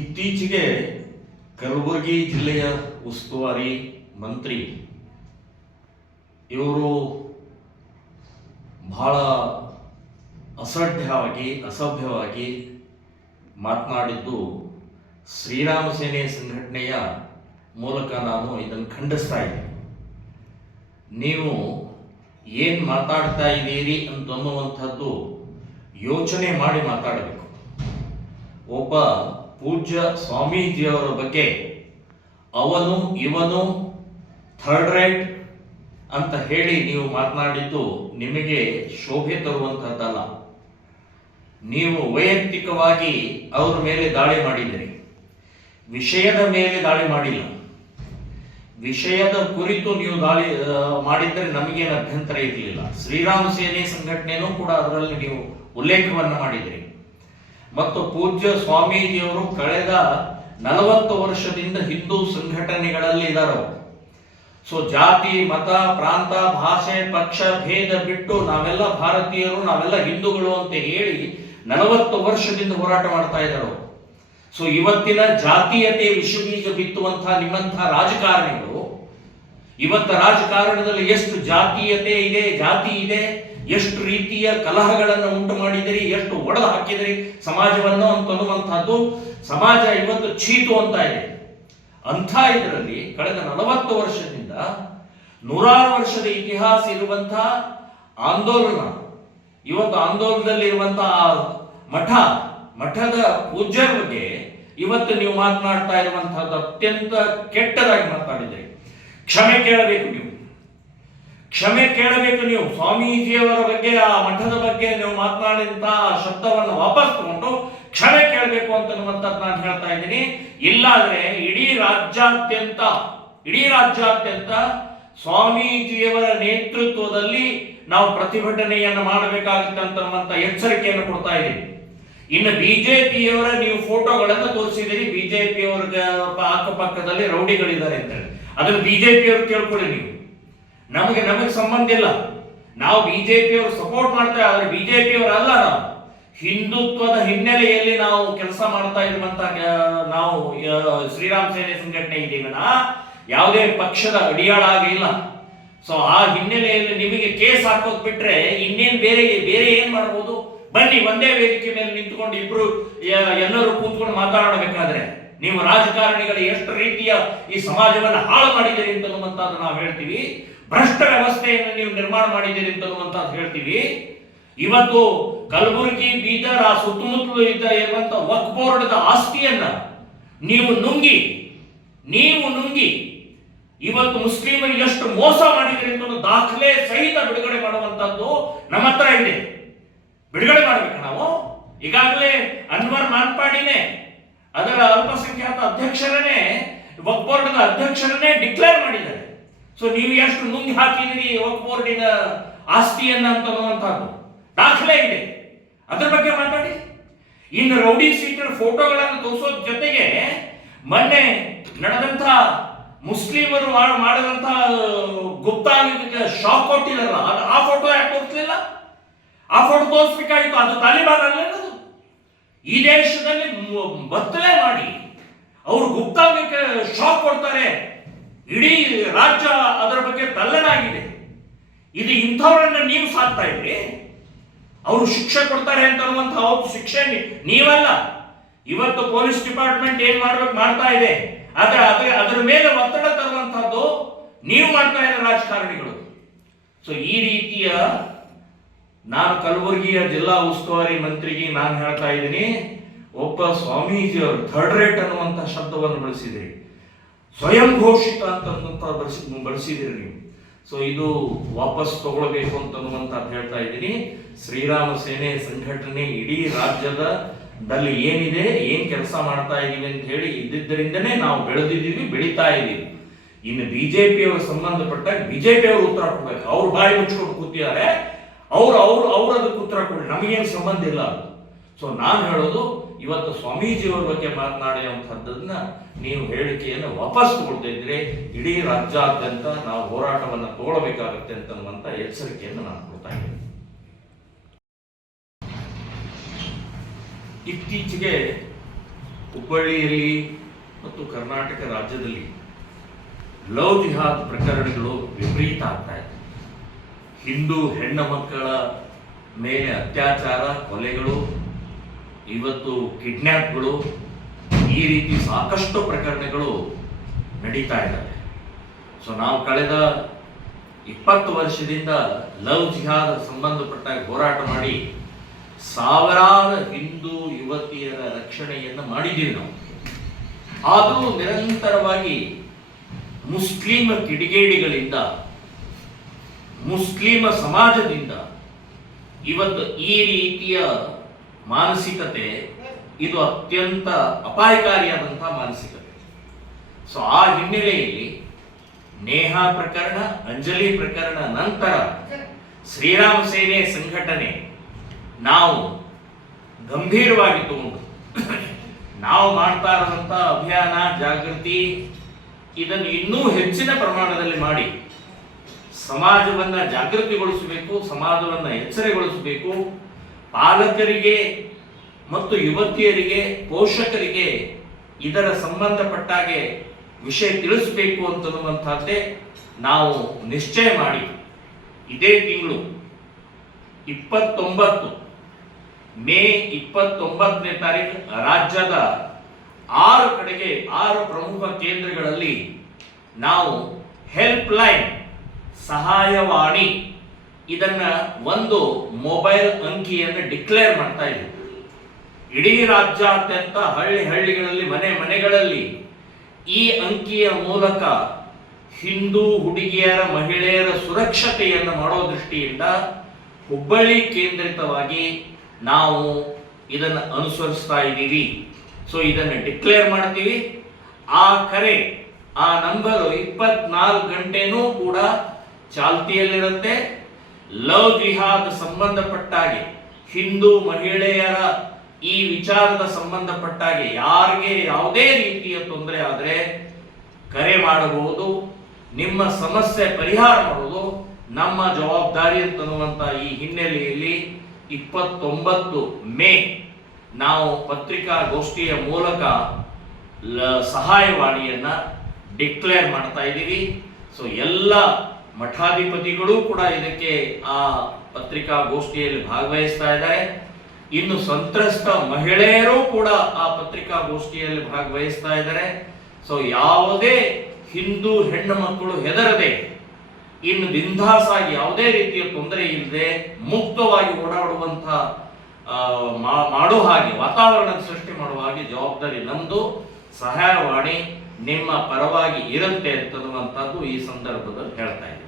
ಇತ್ತೀಚೆಗೆ ಕಲಬುರಗಿ ಜಿಲ್ಲೆಯ ಉಸ್ತುವಾರಿ ಮಂತ್ರಿ, ಇವರು ಬಹಳ ಅಸಡ್ಯವಾಗಿ ಅಸಭ್ಯವಾಗಿ ಮಾತನಾಡಿದ್ದು ಶ್ರೀರಾಮ ಸೇನೆ ಸಂಘಟನೆಯ ಮೂಲಕ ನಾನು ಇದನ್ನು ಖಂಡಿಸ್ತಾ ಇದ್ದೀನಿ. ನೀವು ಏನು ಮಾತಾಡ್ತಾ ಇದ್ದೀರಿ ಅಂತನ್ನುವಂಥದ್ದು ಯೋಚನೆ ಮಾಡಿ ಮಾತಾಡಬೇಕು. ಒಬ್ಬ ಪೂಜ್ಯ ಸ್ವಾಮೀಜಿಯವರ ಬಗ್ಗೆ ಅವನು ಇವನು ಥರ್ಡ್ ರೇಟ್ ಅಂತ ಹೇಳಿ ನೀವು ಮಾತನಾಡಿದ್ದು ನಿಮಗೆ ಶೋಭೆ ತರುವಂಥದ್ದಲ್ಲ ನೀವು ವೈಯಕ್ತಿಕವಾಗಿ ಅವರ ಮೇಲೆ ದಾಳಿ ಮಾಡಿದಿರಿ. ವಿಷಯದ ಮೇಲೆ ದಾಳಿ ಮಾಡಿಲ್ಲ. ವಿಷಯದ ಕುರಿತು ನೀವು ದಾಳಿ ಮಾಡಿದರೆ ಮಾಡಿದ್ದರೆ ನಮಗೇನು ಅಭ್ಯಂತರ ಇರಲಿಲ್ಲ. ಶ್ರೀರಾಮ ಸೇನೆ ಸಂಘಟನೆಯೂ ಕೂಡ ಅದರಲ್ಲಿ ನೀವು ಉಲ್ಲೇಖವನ್ನು ಮಾಡಿದಿರಿ. ಮತ್ತು ಪೂಜ್ಯ ಸ್ವಾಮೀಜಿಯವರು ಕಳೆದ ನಲವತ್ತು ವರ್ಷದಿಂದ ಹಿಂದೂ ಸಂಘಟನೆಗಳಲ್ಲಿ ಇದ್ದಾರೆ ಸೊ ಜಾತಿ, ಮತ, ಪ್ರಾಂತ, ಭಾಷೆ, ಪಕ್ಷ, ಭೇದ ಬಿಟ್ಟು ನಾವೆಲ್ಲ ಭಾರತೀಯರು, ನಾವೆಲ್ಲ ಹಿಂದೂಗಳು ಅಂತ ಹೇಳಿ ನಲವತ್ತು ವರ್ಷದಿಂದ ಹೋರಾಟ ಮಾಡ್ತಾ ಇದ್ದಾರೆ. ಸೊ ಇವತ್ತಿನ ಜಾತೀಯತೆ ವಿಷಬೀಜ ಬಿತ್ತುವಂತಹ ನಿಮ್ಮಂತಹ ರಾಜಕಾರಣಿಗಳು, ಇವತ್ತ ರಾಜಕಾರಣದಲ್ಲಿ ಎಷ್ಟು ಜಾತೀಯತೆ ಇದೆ, ಜಾತಿ ಇದೆ ಎಷ್ಟು ರೀತಿಯ ಕಲಹಗಳನ್ನು ಉಂಟು ಮಾಡಿದಿರಿ, ಎಷ್ಟು ಒಡೆದು ಹಾಕಿದಿರಿ ಸಮಾಜವನ್ನು ಅಂತನ್ನುವಂತಹದ್ದು ಸಮಾಜ ಇವತ್ತು ಚೀತು ಅಂತ ಇದೆ. ಅಂಥ ಇದರಲ್ಲಿ ಕಳೆದ ನಲವತ್ತು ವರ್ಷದಿಂದ ನೂರಾರು ವರ್ಷದ ಇತಿಹಾಸ ಇರುವಂತಹ ಆಂದೋಲನ, ಇವತ್ತು ಆಂದೋಲನದಲ್ಲಿ ಇರುವಂತಹ ಮಠ, ಮಠದ ಪೂಜ್ಯರ ಬಗ್ಗೆ ಇವತ್ತು ನೀವು ಮಾತನಾಡ್ತಾ ಇರುವಂತಹದ್ದು ಅತ್ಯಂತ ಕೆಟ್ಟದಾಗಿ ಮಾತಾಡಿದ್ರಿ ಕ್ಷಮೆ ಕೇಳಬೇಕು ನೀವು. ಕ್ಷಮೆ ಕೇಳಬೇಕು ನೀವು. ಸ್ವಾಮೀಜಿಯವರ ಬಗ್ಗೆ, ಆ ಮಠದ ಬಗ್ಗೆ ನೀವು ಮಾತನಾಡಿದಂತಹ ಶಬ್ದವನ್ನು ವಾಪಸ್ ತಗೊಂಡು ಕ್ಷಮೆ ಕೇಳಬೇಕು ಅಂತನ್ನುವಂಥದ್ದು ನಾನು ಹೇಳ್ತಾ ಇದ್ದೀನಿ. ಇಲ್ಲಾದ್ರೆ ಇಡೀ ರಾಜ್ಯಾದ್ಯಂತ ಇಡೀ ರಾಜ್ಯಾದ್ಯಂತ ಸ್ವಾಮೀಜಿಯವರ ನೇತೃತ್ವದಲ್ಲಿ ನಾವು ಪ್ರತಿಭಟನೆಯನ್ನು ಮಾಡಬೇಕಾಗುತ್ತೆ ಅಂತನ್ನುವಂಥ ಎಚ್ಚರಿಕೆಯನ್ನು ಕೊಡ್ತಾ ಇದ್ದೀನಿ. ಇನ್ನು ಬಿಜೆಪಿಯವರ ನೀವು ಫೋಟೋಗಳನ್ನು ತೋರಿಸಿದಿರಿ ಬಿಜೆಪಿಯವರ ಅಕ್ಕಪಕ್ಕದಲ್ಲಿ ರೌಡಿಗಳಿದ್ದಾರೆ ಅಂತ ಅದನ್ನು ಬಿಜೆಪಿಯವರು ಕೇಳ್ಕೊಳ್ಳಿ ನೀವು. ನಮಗೆ ನಮಗೆ ಸಂಬಂಧ ಇಲ್ಲ. ನಾವು ಬಿಜೆಪಿಯವರು ಸಪೋರ್ಟ್ ಮಾಡ್ತೇವೆ, ಆದರೆ ಬಿಜೆಪಿಯವರು ಅಲ್ಲ ನಾವು. ಹಿಂದುತ್ವದ ಹಿನ್ನೆಲೆಯಲ್ಲಿ ನಾವು ಕೆಲಸ ಮಾಡ್ತಾ ಇರುವಂತ ನಾವು ಶ್ರೀರಾಮ್ ಸೇನೆ ಸಂಘಟನೆ ಇದ್ದೀವಿ ಯಾವುದೇ ಪಕ್ಷದ ಅಡಿಯಾಳ ಆಗಿಲ್ಲ. ಸೊ ಆ ಹಿನ್ನೆಲೆಯಲ್ಲಿ ನಿಮಗೆ ಕೇಸ್ ಹಾಕೋದ್ ಬಿಟ್ರೆ ಇನ್ನೇನ್ ಬೇರೆ ಬೇರೆ ಏನ್ ಮಾಡ್ಬೋದು? ಬನ್ನಿ, ಒಂದೇ ವೇದಿಕೆ ಮೇಲೆ ನಿಂತುಕೊಂಡು ಇಬ್ರು ಎಲ್ಲರೂ ಕೂತ್ಕೊಂಡು ಮಾತಾಡಬೇಕಾದ್ರೆ ನೀವು ರಾಜಕಾರಣಿಗಳು ಎಷ್ಟು ರೀತಿಯ ಈ ಸಮಾಜವನ್ನು ಹಾಳು ಮಾಡಿದ್ದೀರಿ ಅಂತ ನಾವು ಹೇಳ್ತೀವಿ. ಭ್ರಷ್ಟ ವ್ಯವಸ್ಥೆಯನ್ನು ನೀವು ನಿರ್ಮಾಣ ಮಾಡಿದ್ದೀರಿ ಅಂತ ಹೇಳ್ತೀವಿ. ಇವತ್ತು ಕಲಬುರಗಿ, ಬೀದರ್, ಆ ಸುತ್ತಮುತ್ತಲು ಇದ್ದ ಇರುವಂತ ವಕ್ ಬೋರ್ಡ್ದ ಆಸ್ತಿಯನ್ನ ನೀವು ನುಂಗಿ ನೀವು ನುಂಗಿ ಇವತ್ತು ಮುಸ್ಲಿಮರಿಗೆ ಎಷ್ಟು ಮೋಸ ಮಾಡಿದ್ರಿ ಅಂತ ದಾಖಲೆ ಸಹಿತ ಬಿಡುಗಡೆ ಮಾಡುವಂತದ್ದು ನಮ್ಮ ಹತ್ರ ಇದೆ. ಬಿಡುಗಡೆ ಮಾಡ್ಬೇಕು ನಾವು. ಈಗಾಗಲೇ ಅನ್ವರ್ ಮಾನ್ಪಾಡಿನೇ, ಅದರ ಅಲ್ಪಸಂಖ್ಯಾತ ಅಧ್ಯಕ್ಷರನ್ನೇ ವಕ್ ಬೋರ್ಡ್ನ ಅಧ್ಯಕ್ಷರನ್ನೇ ಡಿಕ್ಲೇರ್ ಮಾಡಿದ್ದಾರೆ. ಸೊ ನೀವು ಎಷ್ಟು ನುಂಗಿ ಹಾಕಿದಿರಿ ವಕ್ ಬೋರ್ಡಿನ ಆಸ್ತಿಯನ್ನ ಅಂತನ್ನುವಂಥದ್ದು ದಾಖಲೆ ಇದೆ. ಅದ್ರ ಬಗ್ಗೆ ಮಾತಾಡಿ. ಇನ್ನು ರೌಡಿ ಸೀಟರ್ ಫೋಟೋಗಳನ್ನು ತೋರಿಸೋದ್ ಜೊತೆಗೆ ಮೊನ್ನೆ ನಡೆದಂತ ಮುಸ್ಲಿಮರು ಮಾಡ್- ಮಾಡಿದಂತ ಆಗಿದ್ದಕ್ಕೆ ಶಾಕ್ ಕೊಟ್ಟಿದಾರಲ್ಲ ಅದು ಆ ಫೋಟೋ ಯಾಕೆ ತೋರಿಸ್ಲಿಲ್ಲ? ಆ ಫೋಟೋ ತೋರಿಸ್ಬೇಕಾಗಿತ್ತು, ಅದು ತಾಲಿಬಾನ್ ಅಲ್ಲೇನದು ಈ ದೇಶದಲ್ಲಿ ಬತ್ತಲೆ ಮಾಡಿ, ಅವರು ಗುಪ್ತಾಂಗಕ್ಕೆ ಶಾಕ್ ಕೊಡ್ತಾರೆ. ಇಡೀ ರಾಜ್ಯ ಅದರ ಬಗ್ಗೆ ತಲ್ಲನಾಗಿದೆ ಇದು ಇಂಥವರನ್ನ ನೀವು ಸಾಕ್ತಾ ಇದ್ರಿ? ಅವರು ಶಿಕ್ಷೆ ಕೊಡ್ತಾರೆ ಅಂತ ಅನ್ನುವಂಥ ಅವ್ರ ಶಿಕ್ಷೆ ನೀವಲ್ಲ. ಇವತ್ತು ಪೊಲೀಸ್ ಡಿಪಾರ್ಟ್ಮೆಂಟ್ ಏನ್ ಮಾಡ್ಬೇಕು ಮಾಡ್ತಾ ಇದೆ. ಆದ್ರೆ ಅದ್ರ ಅದರ ಮೇಲೆ ಒತ್ತಡ ತರುವಂತಹದ್ದು ನೀವು ಮಾಡ್ತಾ ಇರೋ ರಾಜಕಾರಣಿಗಳು. ಸೊ ಈ ರೀತಿಯ ನಾನು ಕಲಬುರಗಿಯ ಜಿಲ್ಲಾ ಉಸ್ತುವಾರಿ ಮಂತ್ರಿಗೆ ನಾನು ಹೇಳ್ತಾ ಇದ್ದೀನಿ, ಒಬ್ಬ ಸ್ವಾಮೀಜಿಯವರು ಥರ್ಡ್ ರೇಟ್ ಅನ್ನುವಂಥ ಶಬ್ದವನ್ನು ಬಳಸಿದಿರಿ. ಸ್ವಯಂ ಘೋಷಿತ ಅಂತಕ್ಕಂಥ ಬಳಸಿ ಬಳಸಿದಿರಿ ನೀವು. ಸೊ ಇದು ವಾಪಸ್ ತಗೊಳ್ಬೇಕು ಅಂತ ಹೇಳ್ತಾ ಇದ್ದೀನಿ. ಶ್ರೀರಾಮ ಸೇನೆ ಸಂಘಟನೆ ಇಡೀ ರಾಜ್ಯದ ದಲ್ಲಿ ಏನಿದೆ, ಏನ್ ಕೆಲಸ ಮಾಡ್ತಾ ಇದೀವಿ ಅಂತ ಹೇಳಿ ಇದ್ದಿದ್ದರಿಂದನೇ ನಾವು ಬೆಳೆದಿದ್ದೀವಿ, ಬೆಳೀತಾ ಇದ್ದೀವಿ. ಇನ್ನು ಬಿಜೆಪಿಯವರು ಸಂಬಂಧಪಟ್ಟ ಬಿಜೆಪಿ ಅವರು ಉತ್ತರ ಕೊಡ್ಬೇಕು. ಅವ್ರು ಬಾಯಿ ಮುಚ್ಕೊಂಡು ಕೂತಿದ್ದಾರೆ. ಅವ್ರು ಅವ್ರು ಅವ್ರ ಅದಕ್ಕೆ ಉತ್ತರ ಕೊಡಿ. ನಮಗೇನು ಸಂಬಂಧ ಇಲ್ಲ ಅದು. ಸೊ ನಾನು ಹೇಳೋದು ಇವತ್ತು ಸ್ವಾಮೀಜಿಯವರ ಬಗ್ಗೆ ಮಾತನಾಡುವಂಥದ್ದನ್ನ ನೀವು ಹೇಳಿಕೆಯನ್ನು ವಾಪಸ್ ಕೊಡ್ತಿದ್ರೆ ಇಡೀ ರಾಜ್ಯಾದ್ಯಂತ ನಾವು ಹೋರಾಟವನ್ನು ತಗೊಳ್ಬೇಕಾಗುತ್ತೆ ಅಂತನ್ನುವಂಥ ಎಚ್ಚರಿಕೆಯನ್ನು ನಾನು ಕೊಡ್ತಾ ಇದ್ದೀನಿ. ಇತ್ತೀಚೆಗೆ ಹುಬ್ಬಳ್ಳಿಯಲ್ಲಿ ಮತ್ತು ಕರ್ನಾಟಕ ರಾಜ್ಯದಲ್ಲಿ ಲವ್ ಜಿಹಾದ್ ಪ್ರಕರಣಗಳು ವಿಪರೀತ ಆಗ್ತಾ ಇದೆ. ಹಿಂದೂ ಹೆಣ್ಣು ಮಕ್ಕಳ ಮೇಲೆ ಅತ್ಯಾಚಾರ, ಕೊಲೆಗಳು ಇವತ್ತು ಕಿಡ್ನ್ಯಾಪ್ಗಳು ಈ ರೀತಿ ಸಾಕಷ್ಟು ಪ್ರಕರಣಗಳು ನಡೀತಾ ಇದ್ದಾವೆ. ಸೊ ನಾವು ಕಳೆದ ಇಪ್ಪತ್ತು ವರ್ಷದಿಂದ ಲವ್ ಜಿಹಾದ್ ಸಂಬಂಧಪಟ್ಟ ಹೋರಾಟ ಮಾಡಿ ಸಾವಿರಾರು ಹಿಂದೂ ಯುವತಿಯರ ರಕ್ಷಣೆಯನ್ನು ಮಾಡಿದ್ದೀವಿ ನಾವು. ಆದರೂ ನಿರಂತರವಾಗಿ ಮುಸ್ಲಿಂ ಕಿಡಿಗೇಡಿಗಳಿಂದ ಮುಸ್ಲಿಮ ಸಮಾಜದಿಂದ ಇವತ್ತು ಈ ರೀತಿಯ ಮಾನಸಿಕತೆ ಇದು ಅತ್ಯಂತ ಅಪಾಯಕಾರಿಯಾದಂತಹ ಮಾನಸಿಕತೆ. ಸೊ ಆ ಹಿನ್ನೆಲೆಯಲ್ಲಿ ನೇಹಾ ಪ್ರಕರಣ, ಅಂಜಲಿ ಪ್ರಕರಣ ನಂತರ ಶ್ರೀರಾಮ ಸೇನೆ ಸಂಘಟನೆ ನಾವು ಗಂಭೀರವಾಗಿ ತಗೊಂಡು ನಾವು ಮಾಡ್ತಾ ಇರೋದಂಥ ಅಭಿಯಾನ, ಜಾಗೃತಿ ಇದನ್ನು ಇನ್ನೂ ಹೆಚ್ಚಿನ ಪ್ರಮಾಣದಲ್ಲಿ ಮಾಡಿ ಸಮಾಜವನ್ನ ಜಾಗೃತಿಗೊಳಿಸಬೇಕು, ಸಮಾಜವನ್ನ ಎಚ್ಚರಗೊಳಿಸಬೇಕು. ಪಾಲಕರಿಗೆ ಮತ್ತು ಯುವತಿಯರಿಗೆ, ಪೋಷಕರಿಗೆ ಇದರ ಸಂಬಂಧಪಟ್ಟಾಗೆ ವಿಷಯ ತಿಳಿಸಬೇಕು ಅಂತನ್ನುವಂಥದ್ದೇ ನಾವು ನಿಶ್ಚಯ ಮಾಡಿ. ಇದೇ ತಿಂಗಳು ಇಪ್ಪತ್ತೊಂಬತ್ತು, ಮೇ ಇಪ್ಪತ್ತೊಂಬತ್ತನೇ ತಾರೀಕು ರಾಜ್ಯದ ಆರು ಕಡೆಗೆ ಆರು ಪ್ರಮುಖ ಕೇಂದ್ರಗಳಲ್ಲಿ ನಾವು ಹೆಲ್ಪ್ ಲೈನ್ ಸಹಾಯವಾಣಿ ಇದನ್ನ ಒಂದು ಮೊಬೈಲ್ ಅಂಕಿಯನ್ನು ಡಿಕ್ಲೇರ್ ಮಾಡ್ತಾ ಇದ್ದೀವಿ. ಇಡೀ ರಾಜ್ಯಾದ್ಯಂತ ಹಳ್ಳಿ ಹಳ್ಳಿಗಳಲ್ಲಿ, ಮನೆ ಮನೆಗಳಲ್ಲಿ ಈ ಅಂಕಿಯ ಮೂಲಕ ಹಿಂದೂ ಹುಡುಗಿಯರ, ಮಹಿಳೆಯರ ಸುರಕ್ಷತೆಯನ್ನು ಮಾಡೋ ದೃಷ್ಟಿಯಿಂದ ಹುಬ್ಬಳ್ಳಿ ಕೇಂದ್ರಿತವಾಗಿ ನಾವು ಇದನ್ನು ಅನುಸರಿಸ್ತಾ ಇದ್ದೀವಿ. ಸೊ ಇದನ್ನು ಡಿಕ್ಲೇರ್ ಮಾಡ್ತೀವಿ. ಆ ಕರೆ, ಆ ನಂಬರು ಇಪ್ಪತ್ನಾಲ್ಕು ಗಂಟೆನೂ ಕೂಡ ಚಾಲ್ತಿಯಲ್ಲಿರುತ್ತೆ. ಲವ್ ಜಿಹಾದ್ ಸಂಬಂಧಪಟ್ಟಾಗೆ, ಹಿಂದೂ ಮಹಿಳೆಯರ ಈ ವಿಚಾರದ ಸಂಬಂಧಪಟ್ಟಾಗೆ ಯಾರಿಗೆ ಯಾವುದೇ ರೀತಿಯ ತೊಂದರೆ ಆದರೆ ಕರೆ ಮಾಡಬಹುದು, ನಿಮ್ಮ ಸಮಸ್ಯೆ ಪರಿಹಾರ ಮಾಡೋದು ನಮ್ಮ ಜವಾಬ್ದಾರಿ ಅಂತನ್ನುವಂಥ ಈ ಹಿನ್ನೆಲೆಯಲ್ಲಿ ಇಪ್ಪತ್ತೊಂಬತ್ತು ಮೇ ನಾವು ಪತ್ರಿಕಾಗೋಷ್ಠಿಯ ಮೂಲಕ ಸಹಾಯವಾಣಿಯನ್ನು ಡಿಕ್ಲೇರ್ ಮಾಡ್ತಾ ಇದ್ದೀವಿ ಸೊ, ಎಲ್ಲ ಮಠಾಧಿಪತಿಗಳು ಕೂಡ ಇದಕ್ಕೆ ಆ ಪತ್ರಿಕಾಗೋಷ್ಠಿಯಲ್ಲಿ ಭಾಗವಹಿಸ್ತಾ ಇದ್ದಾರೆ. ಇನ್ನು ಸಂತ್ರಸ್ತ ಮಹಿಳೆಯರು ಕೂಡ ಆ ಪತ್ರಿಕಾಗೋಷ್ಠಿಯಲ್ಲಿ ಭಾಗವಹಿಸ್ತಾ ಇದ್ದಾರೆ. ಸೊ ಯಾವುದೇ ಹಿಂದೂ ಹೆಣ್ಣು ಮಕ್ಕಳು ಹೆದರದೆ ಇನ್ನು ಬಿಂದಾಸಾಗಿ ಯಾವುದೇ ರೀತಿಯ ತೊಂದರೆ ಇಲ್ಲದೆ ಮುಕ್ತವಾಗಿ ಓಡಾಡುವಂತ ಆ, ಮಾ- ಮಾಡೋ ಹಾಗೆ ವಾತಾವರಣ ಸೃಷ್ಟಿ ಮಾಡುವ ಹಾಗೆ ಜವಾಬ್ದಾರಿ ನಮ್ದು ಸಹಾಯವಾಣಿ ನಿಮ್ಮ ಪರವಾಗಿ ಇರುತ್ತೆ ಅಂತನ್ನುವಂಥದ್ದು ಈ ಸಂದರ್ಭದಲ್ಲಿ ಹೇಳ್ತಾ ಇದ್ದೀನಿ.